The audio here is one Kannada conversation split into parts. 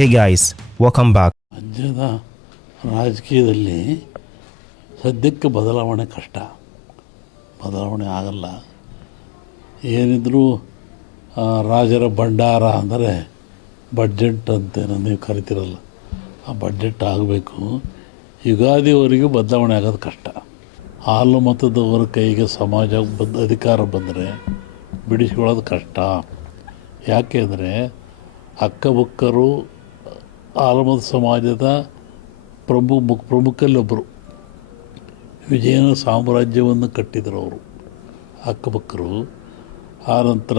Hey ಗಾಯ್ಸ್ ವೆಲ್ಕಮ್ ಬ್ಯಾಕ್ ರಾಜ್ಯದ ರಾಜಕೀಯದಲ್ಲಿ ಸದ್ಯಕ್ಕೆ ಬದಲಾವಣೆ ಕಷ್ಟ. ಬದಲಾವಣೆ ಆಗಲ್ಲ. ಏನಿದ್ರೂ ರಾಜರ ಭಂಡಾರ ಅಂದರೆ ಬಡ್ಜೆಟ್ ಅಂತೇನೋ ನೀವು ಕರಿತಿರಲ್ಲ. ಆ ಬಡ್ಜೆಟ್ ಆಗಬೇಕು. ಯುಗಾದಿವರೆಗೂ ಬದಲಾವಣೆ ಆಗೋದು ಕಷ್ಟ. ಹಾಲು ಮತದವರ ಕೈಗೆ ಸಮಾಜ ಬಂದ, ಅಧಿಕಾರ ಬಂದರೆ ಬಿಡಿಸ್ಕೊಳ್ಳೋದು ಕಷ್ಟ. ಯಾಕೆ ಅಂದರೆ ಹಕ್ಕಬುಕ್ಕರು ಆಲಮದ ಸಮಾಜದ ಪ್ರಮುಖ ಪ್ರಮುಖಲ್ಲೊಬ್ಬರು ವಿಜಯನ ಸಾಮ್ರಾಜ್ಯವನ್ನು ಕಟ್ಟಿದರು ಅವರು. ಅಕ್ಕಬಕ್ಕರು ಆ ನಂತರ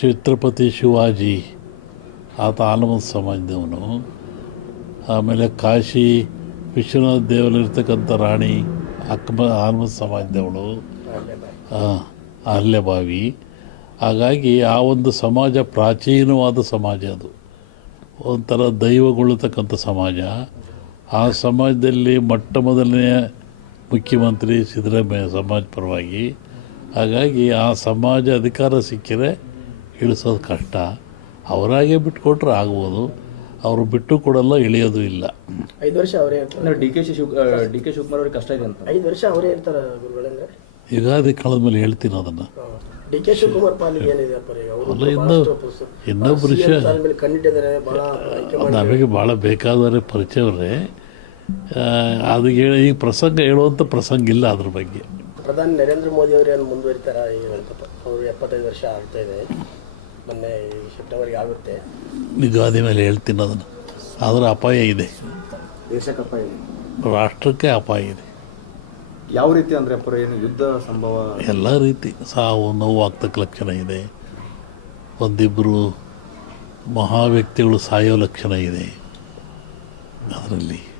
ಛತ್ರಪತಿ ಶಿವಾಜಿ, ಆತ ಆಲಮದ ಸಮಾಜದವನು. ಆಮೇಲೆ ಕಾಶಿ ವಿಶ್ವನಾಥ ದೇವರಲ್ಲಿರ್ತಕ್ಕಂಥ ರಾಣಿ, ಅಕ್ಕಮ ಆಲಮದ ಸಮಾಜದವಳು. ಅಹಲ್ಯಭಾವಿ. ಹಾಗಾಗಿ ಆ ಒಂದು ಸಮಾಜ ಪ್ರಾಚೀನವಾದ ಸಮಾಜ ಅದು. ಒಂಥರ ದೈವಗೊಳ್ಳತಕ್ಕಂಥ ಸಮಾಜ. ಆ ಸಮಾಜದಲ್ಲಿ ಮೊಟ್ಟ ಮೊದಲನೆಯ ಮುಖ್ಯಮಂತ್ರಿ ಸಿದ್ದರಾಮಯ್ಯ ಸಮಾಜ ಪರವಾಗಿ ಹಾಗಾಗಿ ಆ ಸಮಾಜ ಅಧಿಕಾರ ಸಿಕ್ಕಿದರೆ ಇಳಿಸೋದು ಕಷ್ಟ. ಅವರಾಗೆ ಬಿಟ್ಕೊಟ್ರೆ ಆಗ್ಬೋದು. ಅವರು ಬಿಟ್ಟು ಕೊಡಲ್ಲ ಇಳಿಯೋದು ಇಲ್ಲ. ಐದು ವರ್ಷ ಅವರೇ ಇರ್ತಾರೆ. ಡಿ ಕೆ ಶಿ ಶಿವ್ ಡಿ ಕೆ ಶಿವಕುಮಾರ್ ಅವ್ರಿಗೆ ಕಷ್ಟ ಇದೆ ಅಂತ. ಐದು ವರ್ಷ ಅವರೇ ಇರ್ತಾರೆ ಯುಗಾದಿ ಕಾಲದ ಮೇಲೆ ಹೇಳ್ತೀನಿ ಅದನ್ನು. ಡಿ ಕೆ ಶಿವಕುಮಾರ್ ಪಾಲಿಗೆ ಏನಿದೆ ಅಲ್ಲ ವಿಷಯ ನಮಗೆ ಭಾಳ ಬೇಕಾದವರೇ ಪರಿಚಯವರೇ. ಅದು ಹೇಳಿ ಈ ಪ್ರಸಂಗ ಹೇಳುವಂಥ ಪ್ರಸಂಗ ಇಲ್ಲ ಅದ್ರ ಬಗ್ಗೆ. ಪ್ರಧಾನಿ ನರೇಂದ್ರ ಮೋದಿ ಅವರು ಏನು ಮುಂದುವರಿತಾರ ಅವರು ಎಪ್ಪತ್ತೈದು ವರ್ಷ ಆಗ್ತಾ ಇದೆ. ಮೊನ್ನೆ ಈ ಸೆಪ್ಟೆಂಬರ್ಗೆ ಆಗುತ್ತೆ. ಯುಗಾದಿ ಮೇಲೆ ಹೇಳ್ತೀನಿ ಅದನ್ನು. ಅದರ ಅಪಾಯ ಇದೆ. ದೇಶಕ್ಕಪ್ಪ ಇದೆ. ರಾಷ್ಟ್ರಕ್ಕೆ ಅಪಾಯ ಇದೆ. ಯಾವ ರೀತಿ ಅಂದರೆ ಅಪ್ಪರ ಏನು ಯುದ್ಧ ಸಂಭವ? ಎಲ್ಲ ರೀತಿ. ಸಾವು, ನೋವು ಆಗ್ತಕ್ಕ ಲಕ್ಷಣ ಇದೆ. ಒಂದಿಬ್ಬರು ಮಹಾ ವ್ಯಕ್ತಿಗಳು ಸಾಯೋ ಲಕ್ಷಣ ಇದೆ. ಅದರಲ್ಲಿ